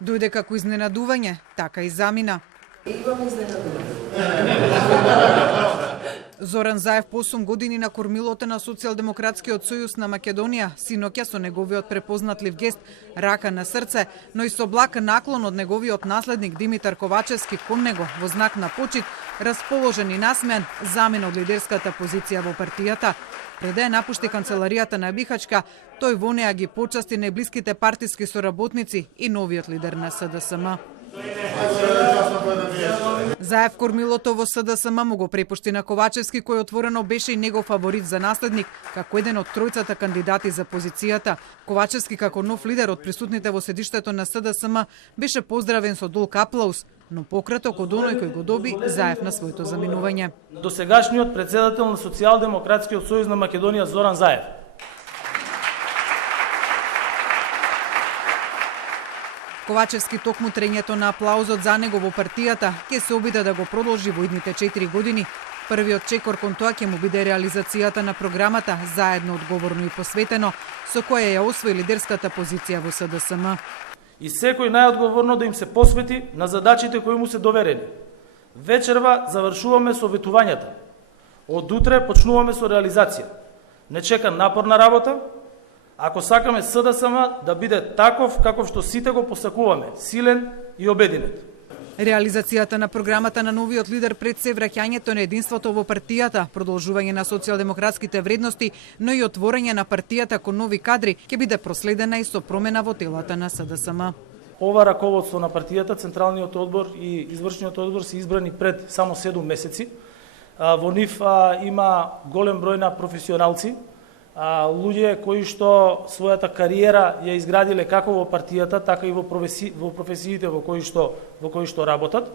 Дојде како изненадување, така и замина. Имам изненадување. Зоран Заев по 8 години на кормилото на Социјалдемократскиот сојуз на Македонија, синоќа со неговиот препознатлив гест рака на срце, но и со благ наклон од неговиот наследник Димитар Ковачевски кон него во знак на почит, расположен и насмеан, замина од лидерската позиција во партијата. Пред да ја напушти канцеларијата на Бихачка, тој во неа ги почасти најблиските партиски соработници и новиот лидер на СДСМ. Заев кормилото во СДСМ му го препушти на Ковачевски, кој отворено беше и негов фаворит за наследник, како еден од тројцата кандидати за позицијата. Ковачевски како нов лидер од присутните во седиштето на СДСМ беше поздравен со долг аплауз, но пократок од оној кој го доби Заев на своето заминување. Досегашниот председател на Социјалдемократскиот сојуз на Македонија Зоран Заев. Ковачевски токму трењето на аплаузот за него во партијата ќе се обиде да го продолжи во идните 4 години. Првиот чекор кон тоа ќе му биде реализацијата на програмата Заедно, одговорно и посветено, со која ја освои лидерската позиција во СДСМ. И секој најодговорно да им се посвети на задачите кои му се доверени. Вечерва завршуваме со ветувањата. Од утре почнуваме со реализација. Не чека напорна работа, ако сакаме СДСМ да биде таков каков што сите го посакуваме, силен и обединет. Реализацијата на програмата на новиот лидер пред се враќањето на единството во партијата, продолжување на социјалдемократските вредности, но и отворање на партијата кон нови кадри ќе биде проследена и со промена во телата на СДСМ. Ова раководство на партијата, Централниот одбор и Извршниот одбор се избрани пред само 7 месеци. Во нив има голем број на професионалци, луѓе кои што својата кариера ја изградиле како во партијата, така и во професиите во кои што работат.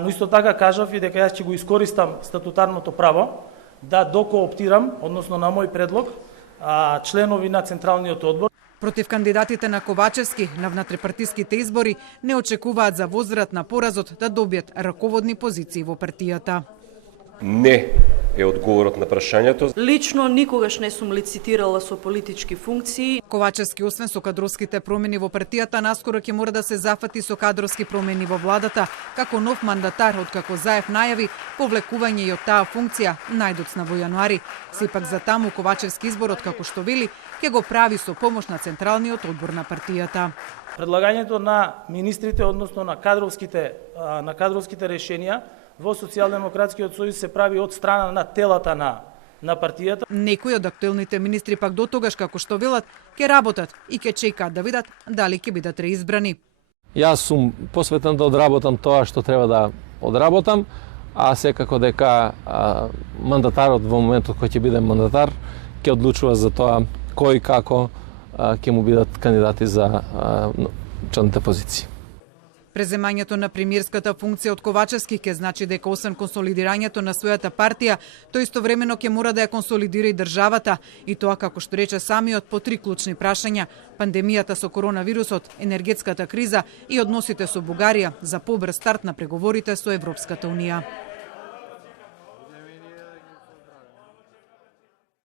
Но исто така кажав и дека јас ќе го искористам статутарното право да докооптирам, односно на мој предлог, членови на Централниот одбор. Против кандидатите на Ковачевски на внатрепартиските избори не очекуваат за возврат на поразот да добијат раководни позиции во партијата. Не е одговорот на прашањето. Лично никогаш не сум лицитирала со политички функции. Ковачевски, освен со кадровските промени во партијата, наскоро ќе мора да се зафати со кадровски промени во владата, како нов мандатар, откако Заев најави повлекување и од таа функција најдоцна во јануари. Сепак за таму Ковачевски изборот, како што вели, ќе го прави со помош на Централниот одбор на партијата. Предлагањето на министрите, односно на кадровските решенија во Социјалдемократскиот сојуз се прави од страна на телата на партијата. Некои од актуелните министри пак до тогаш, како што велат, ќе работат и ќе чекаат да видат дали ќе бидат реизбрани. Јас сум посветен да одработам тоа што треба да одработам, а секако дека мандатарот во моментот кој ќе биде мандатар ќе одлучува за тоа кој како ќе му бидат кандидати за челните позиции. Преземањето на премиерската функција од Ковачевски ќе значи дека освен консолидирањето на својата партија, тој истовремено ќе мора да ја консолидира и државата, и тоа како што рече самиот по 3 клучни прашања: пандемијата со коронавирусот, енергетската криза и односите со Бугарија за побрз старт на преговорите со Европската унија.